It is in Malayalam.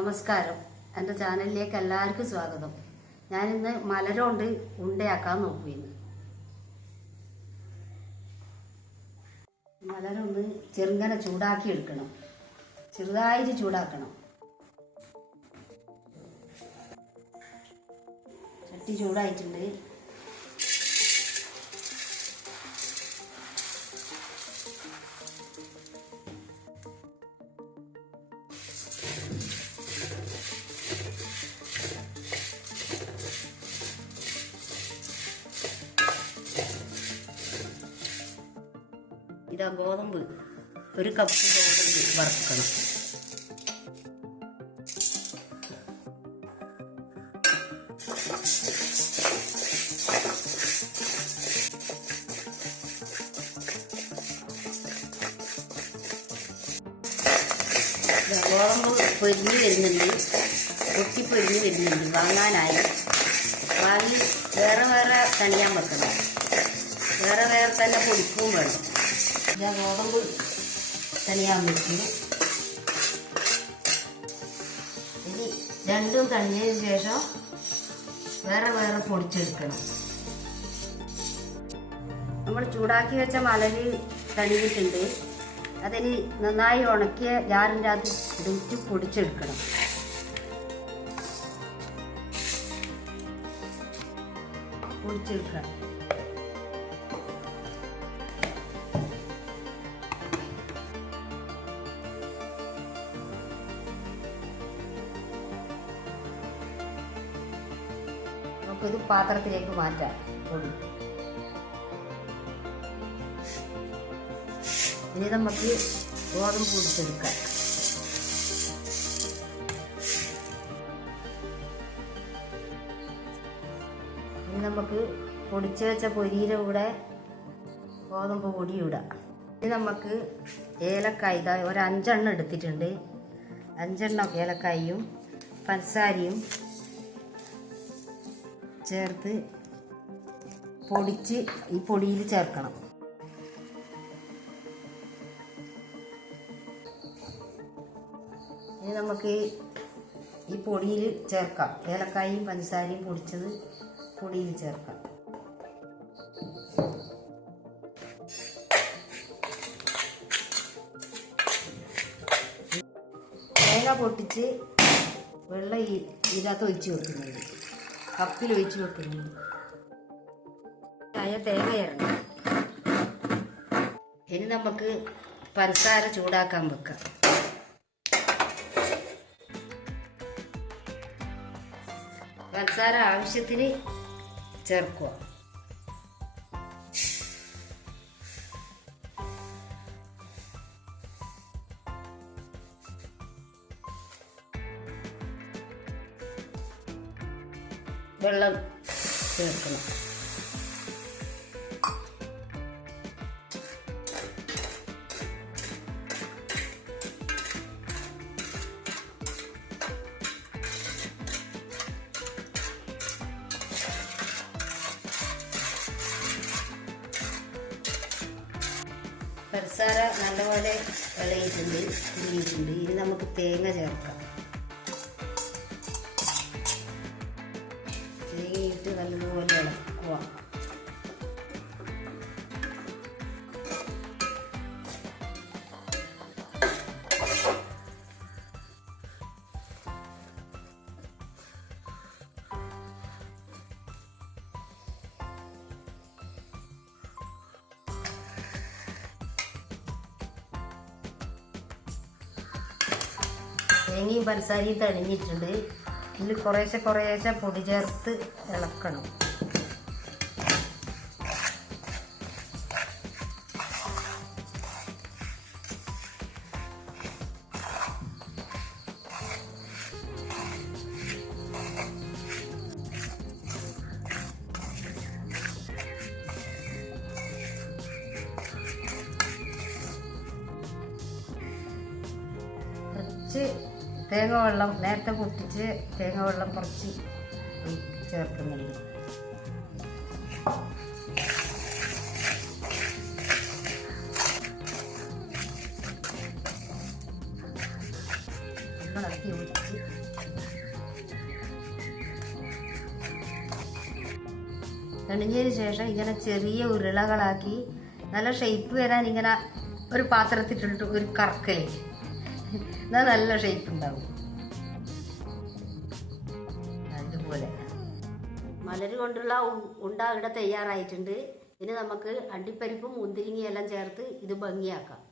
നമസ്കാരം. എന്റെ ചാനലിലേക്ക് എല്ലാവർക്കും സ്വാഗതം. ഞാനിന്ന് മലരോണ്ട് ഉണ്ടയാക്കാൻ നോക്കുകയാണ്. മലരൊന്ന് ചെറുങ്ങനെ ചൂടാക്കി എടുക്കണം. ചെറുതായിട്ട് ചൂടാക്കണം. ചട്ടി ചൂടായിട്ടുണ്ട്. ഇതാ ഗോതമ്പ്. ഒരു കപ്പ് ഗോതമ്പ് വറുക്കണം. ഗോതമ്പ് പൊരിഞ്ഞ് വരുന്നുണ്ട്. പൊട്ടി പൊരിഞ്ഞ് വരുന്നുണ്ട്. വാങ്ങാനായി. വാങ്ങി വേറെ വേറെ തണിയാൻ വെക്കണം. വേറെ വേറെ തന്നെ പൊടിക്കും വേണം. ഞാൻ ഗോതമ്പ് തനിയാൻ വെക്കുന്നു ഇനി രണ്ടും തണിഞ്ഞതിന് ശേഷം വേറെ വേറെ പൊടിച്ചെടുക്കണം നമ്മൾ ചൂടാക്കി വെച്ച മലര് തണിഞ്ഞിട്ടുണ്ട് അതിന് നന്നായി ഉണക്കിയ ജാറിന്റെ അകത്ത് ഇടിച്ച് പൊടിച്ചെടുക്കണം. പൊടിച്ചെടുക്കണം. നമുക്കിത് പാത്രത്തിലേക്ക് മാറ്റാം. ഇനി നമുക്ക് ഗോതമ്പ് പൊടിച്ചെടുക്കാം ഇനി നമുക്ക് പൊടിച്ചു വെച്ച പൊരിയുടെ കൂടെ ഗോതമ്പ് പൊടി ഇടാം. ഇനി നമുക്ക് ഏലക്കായ ഇതാ ഒരു അഞ്ചെണ്ണം എടുത്തിട്ടുണ്ട്. അഞ്ചെണ്ണം ഏലക്കായും പഞ്ചസാരയും ചേർത്ത് പൊടിച്ച് ഈ പൊടിയിൽ ചേർക്കണം. ഇനി നമുക്ക് ഈ പൊടിയിൽ ചേർക്കാം. ഏലക്കായും പഞ്ചസാരയും പൊടിച്ചത് പൊടിയിൽ ചേർക്കാം. തേങ്ങ പൊട്ടിച്ച് വെള്ളം ഇതിനകത്ത് ഒഴിച്ചു വെക്കുന്നുണ്ട് കപ്പിൽ ഒഴിച്ചു വെക്കുന്നു. ആയ തേങ്ങ ഇനി നമുക്ക് പഞ്ചസാര ചൂടാക്കാൻ വെക്കാം. പഞ്ചസാര ആവശ്യത്തിന് ചേർക്കുക. വെള്ളം ചേർക്കണം. പരസാര നല്ലപോലെ ഇളയിട്ടുണ്ട് ഇരിയിട്ടുണ്ട് ഇനി നമുക്ക് തേങ്ങ ചേർക്കാം. തേങ്ങയിട്ട് നല്ലതുപോലെ ഇളക്കുക. തേങ്ങയും പഞ്ചസാരയും തണിഞ്ഞിട്ടുണ്ട് ഇതിൽ കുറേശ്ശെ കുറേശ്ശെ പൊടി ചേർത്ത് ഇളക്കണം. കുറച്ച് തേങ്ങ വെള്ളം നേരത്തെ പൊട്ടിച്ച് തേങ്ങ വെള്ളം കുറച്ച് ചേർക്കുന്നുണ്ട്. തെളിഞ്ഞതിന് ശേഷം ഇങ്ങനെ ചെറിയ ഉരുളകളാക്കി നല്ല ഷേപ്പ് വരാൻ ഇങ്ങനെ ഒരു പാത്രത്തിട്ടിട്ട് ഒരു കറക്കലേ എന്നാൽ നല്ല ഷേപ്പ് ഉണ്ടാവും. അതുപോലെ. മലര് കൊണ്ടുള്ള ഉണ്ട ഇവിടെ തയ്യാറായിട്ടുണ്ട്. ഇനി നമുക്ക് അണ്ടിപ്പരിപ്പും മുന്തിരിങ്ങയും എല്ലാം ചേർത്ത് ഇത് ഭംഗിയാക്കാം.